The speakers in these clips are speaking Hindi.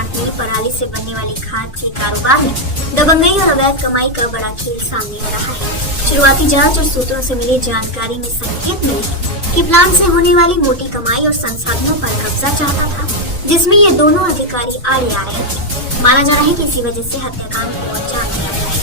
प्लांट में पराली से बनने वाली खाद के कारोबार में दबंगई और अवैध कमाई का बड़ा खेल सामने आ रहा है। शुरुआती जांच और सूत्रों से मिली जानकारी में संकेत मिले हैं कि प्लांट से होने वाली मोटी कमाई और संसाधनों पर कब्जा चाहता था, जिसमें ये दोनों अधिकारी आड़े आ रहे थे। माना जा रहा है कि इसी वजह से हत्याकांड को अंजाम दिया गया है।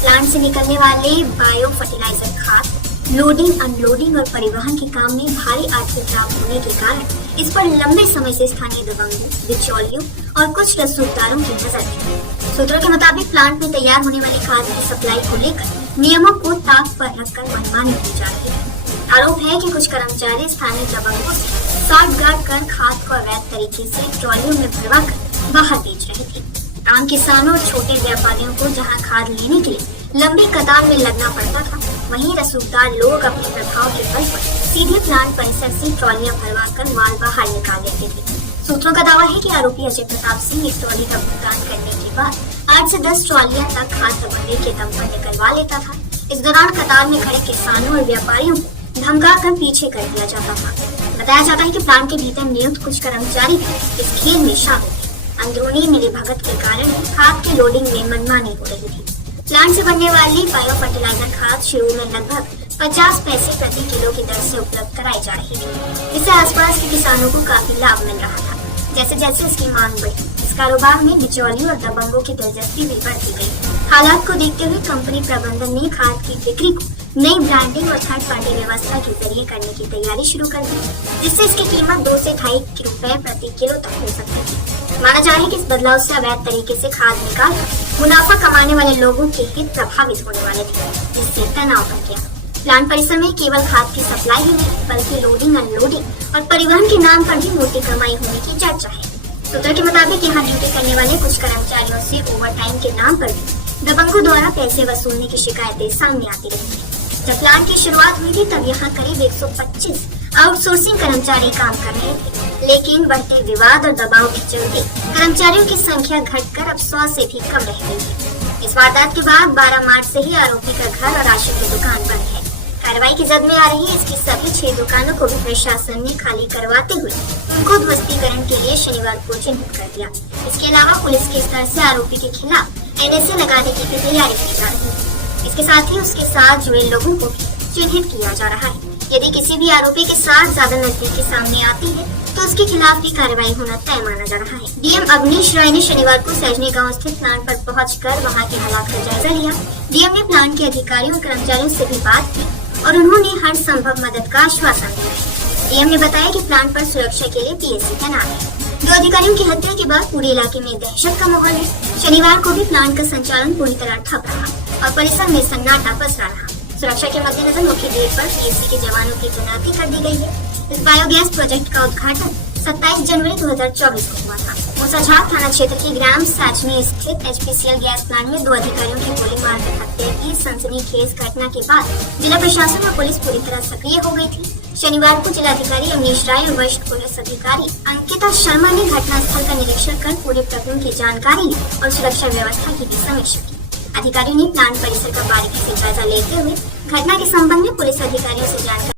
प्लांट से निकलने वाले बायो फर्टिलाइजर खाद लोडिंग, अनलोडिंग और परिवहन के काम में भारी आर्थिक लाभ होने के कारण इस पर लंबे समय से स्थानीय दबंगों, बिचौलियों और कुछ रसूखदारों की नजर थी। सूत्रों के मुताबिक प्लांट में तैयार होने वाली खाद की सप्लाई को लेकर नियमों को ताक पर रखकर मनमानी की जा रही है। आरोप है कि कुछ कर्मचारी स्थानीय दबंगों से साठगांठ कर खाद को अवैध तरीके से ट्रॉलियों में भरवाकर बाहर बेच रहे थे। आम किसानों और छोटे व्यापारियों को जहां खाद लेने के लिए लंबी कतार में लगना पड़ता था, वहीं रसूखदार लोग अपने प्रभाव के बल पर सीधे प्लांट परिसर से ट्रॉलियां भरवाकर माल बाहर निकाल लेते थे। सूत्रों का दावा है कि आरोपी अजय प्रताप सिंह इस ट्रॉली का भुगतान करने के बाद 8 से 10 ट्रॉलियां तक खाद दबंगे के दम पर निकलवा लेता था। इस दौरान कतार में खड़े किसानों और व्यापारियों को धमका कर पीछे कर दिया जाता था। बताया जाता है कि प्लांट के भीतर नियुक्त कुछ कर्मचारी भी इस खेल में शामिल थे। अंदरूनी मिलीभगत के कारण खाद की लोडिंग में मनमानी हो रही थी। प्लांट से बनने वाली बायो फर्टिलाइजर खाद शुरू में लगभग 50 पैसे प्रति किलो की दर से उपलब्ध कराई जा रही थी, जिससे आसपास के किसानों को काफी लाभ मिल रहा था। जैसे जैसे इसकी मांग बढ़ी, इस कारोबार में बिचौलियों और दबंगों की दिलचस्पी भी बढ़ती गई। हालात को देखते हुए कंपनी प्रबंधन ने खाद की बिक्री को नई ब्रांडिंग और थर्ड पार्टी व्यवस्था के जरिए करने की तैयारी शुरू कर दी, जिससे इसकी कीमत 2 से 2.5 रुपए प्रति किलो तक हो सकती थी। माना जा रहा है कि इस बदलाव से अवैध तरीके से खाद निकाल मुनाफा कमाने वाले लोगों के हित प्रभावित होने वाले थे, जिससे तनाव बढ़ गया। प्लांट परिसर में केवल खाद की सप्लाई ही नहीं, बल्कि लोडिंग, अनलोडिंग और परिवहन के नाम पर भी मोटी कमाई होने की चर्चा है। सूत्रों के मुताबिक यहाँ ड्यूटी करने वाले कुछ कर्मचारियों से ओवरटाइम के नाम पर भी दबंगों द्वारा पैसे वसूलने की शिकायतें सामने आती रही है। जब प्लांट की शुरुआत हुई थी तब यहाँ करीब 125 आउटसोर्सिंग कर्मचारी काम कर रहे थे, लेकिन बढ़ते विवाद और दबाव के चलते कर्मचारियों की संख्या घटकर अब 100 से भी कम रह गई है। इस वारदात के बाद 12 मार्च से ही आरोपी का घर और राशन की दुकान बंद है। कार्रवाई की जद में आ रही है। इसकी सभी 6 दुकानों को भी प्रशासन ने खाली करवाते हुए उनको ध्वस्तीकरण के लिए शनिवार को चिन्हित कर दिया। इसके अलावा पुलिस के स्तर से आरोपी के खिलाफ NSA लगाने की भी तैयारी की जा रही है। इसके साथ ही उसके साथ जुड़े लोगों को भी चिन्हित किया जा रहा है। यदि किसी भी आरोपी के साथ ज्यादा नजदीकी सामने आती है तो उसके खिलाफ भी कार्रवाई होना तय माना जा रहा है। डीएम अवनीश राय ने शनिवार को सैजनी गांव स्थित प्लांट पर पहुंचकर वहां के हालात का जायजा लिया। डीएम ने प्लांट के अधिकारियों और कर्मचारियों से भी बात की और उन्होंने हर संभव मदद का आश्वासन दिया। डीएम ने बताया कि प्लांट पर सुरक्षा के लिए PSC तैनात है। 2 अधिकारियों की हत्या के बाद पूरे इलाके में दहशत का माहौल है। शनिवार को भी प्लांट का संचालन पूरी तरह ठप रहा और परिसर में सन्नाटा पसरा रहा। सुरक्षा के मद्देनजर मुख्य गेट पर PSC के जवानों की तैनाती कर दी गई है। इस बायोगैस प्रोजेक्ट का उद्घाटन 27 जनवरी 2024 को हुआ था। मूसाझार थाना क्षेत्र की ग्राम साचनी स्थित HPCL गैस प्लांट में 2 अधिकारियों की गोली मारकर हत्या की सनसनीखेज घटना के बाद जिला प्रशासन और पुलिस पूरी तरह सक्रिय हो गई थी। शनिवार को जिलाधिकारी अवनीश राय और वरिष्ठ पुलिस अधिकारी अंकिता शर्मा ने घटनास्थल का निरीक्षण कर पूरे प्रकरण की जानकारी ली और सुरक्षा व्यवस्था की भी समीक्षा की। अधिकारियों ने प्लांट परिसर का बारीकी से जायजा लेते हुए घटना के संबंध में पुलिस अधिकारियों से जानकारी